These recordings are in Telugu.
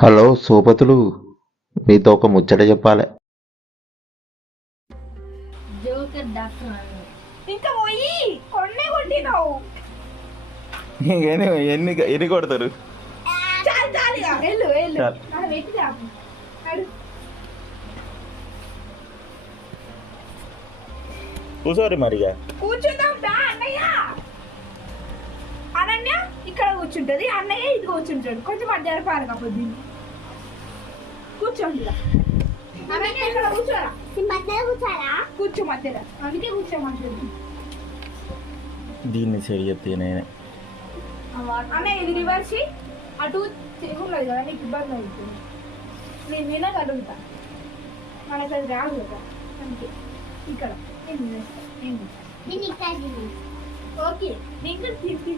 హలో సోపతులు, మీతో ఒక ముచ్చట చెప్పాలి. జోకర్ డాక్టర్ అన్నాడు. ఇంకా పోయి కొన్నే కొట్టినావు. ఎన్ని కొడతారు? చాలు చాలు ఇక. వెళ్ళు వెళ్ళు. చాలు. అక్కడ పెట్టి రాపు. నడు. కూర్చోరి మరిగా. కూర్చుందాం దా అన్నయ్య. అనన్య ఇక్కడ కూర్చుంటది, అన్నయ్య ఇది కూర్చుంటాడు. కొంచెం మధ్య జరపాలి కాకపోతే కూర్చోండి ఇక. అనన్య ఇక్కడ కూర్చోరా. మధ్యలో కూర్చోరా? కూర్చో మధ్యలో. అందుకే కూర్చోమంటుంది. దీన్ని సరి చెప్తే నేనే అన్నయ్య ఇది రివర్స్ అటు ఉన్నది కదా, నీకు ఇబ్బంది అవుతుంది. నేను వినక అడుగుతా, మనకు అది రాదు కదా. అందుకే ఇక్కడ ఓకే. నీకు తీసి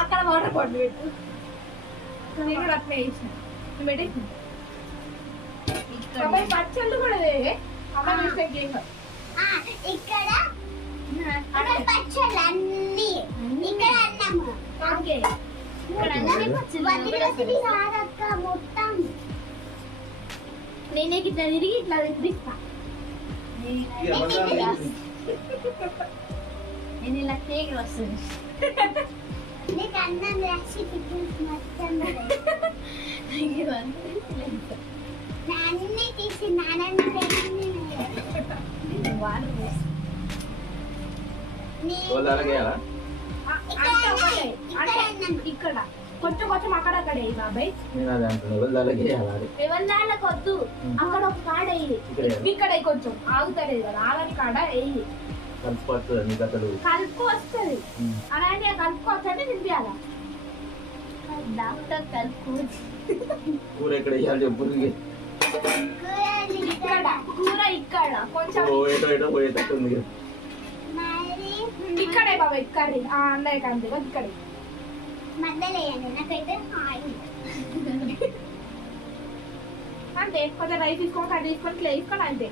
అక్కడ వాటర్ బాటిల్ పెట్టు. నేను కూడా అట్లా వేసిన. నువ్వు పెట్టేసి అమ్మాయి పచ్చళ్ళు కూడా లేవే. అమ్మాయి మిస్టేక్ ఏం కాదు. ఇక్కడ పచ్చళ్ళన్నీ ఇక్కడ అన్నము. ఓకే. మొత్తం నేనే ఇట్లా తిరిగి ఇట్లా తిరిగిస్తా. నేను ఇలా కేక్ వస్తుంది. నీకు అన్నం రాసి మొత్తం అన్ని తీసి నాన్న ఇక్కడ కొంచెం కొంచెం అక్కడక్కడే బాబాయ్. ఎవరిదాళ్ళకి వద్దు. అక్కడ ఒక కాడ వేయి, ఇక్కడ కొంచెం ఆగుతలేదు కదా, ఆగని కాడ వేయి. కలుపు వస్తుంది. అలానే కలుపు వస్తే తినిపించాలా. డాక్టర్ కలుపు ఇక్కడ కూర ఇక్కడ కొంచెం ఇక్కడే బాబాయ్. ఇక్కడ అన్నయ్య కంటే ఇక్కడే మధ్యలో వేయండి. నాకైతే అంతే. కొంచెం రైస్ తీసుకొని కట్ తీసుకొని ఇట్లా వేసుకొని అంతే.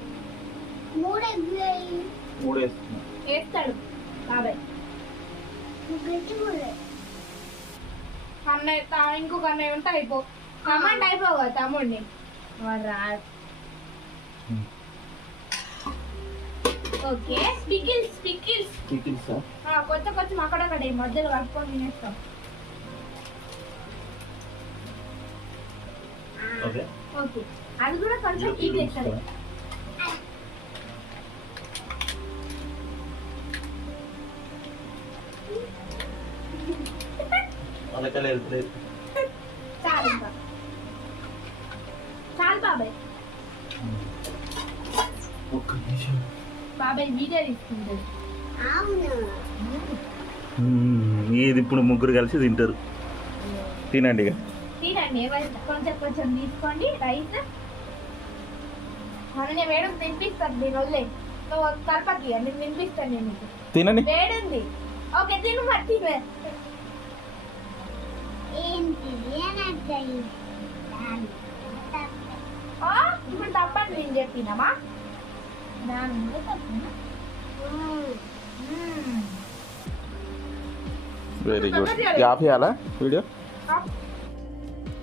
మూడు వేస్తాడు బాబాయ్. అన్నయ్య ఇంకొక అన్నయ్య ఉంటే అయిపో. అమ్మంటే అయిపోవు కదా తమ్ముడిని. ఓకే. పికిల్స్ పికిల్స్ కొంచెం కొంచెం అక్కడక్కడ మధ్యలో కలుపుకొని తినేస్తాం. ఓకే. అది కూడా కొంచెం ఇది వేస్తారు. చాలు ఇంకా చాలు బాబాయ్. బాబాయ్ వీడియో తీసుకుంటారు. ఇది ఇప్పుడు ముగ్గురు కలిసి తింటారు. తినండి ఇక. తినండి. కొంచెం కొంచెం తీసుకోండి రైస్. మన మేడం తినిపిస్తాను. నేను వదిలే నువ్వు కలపకి. నేను తినిపిస్తాను. నేను నీకు తినండి. వేడుంది. ఓకే తిను మట్టి. ఇప్పుడు తప్పండి నేను చెప్పినామా. Very good. ఆఫ్ చేయాలా వీడియో?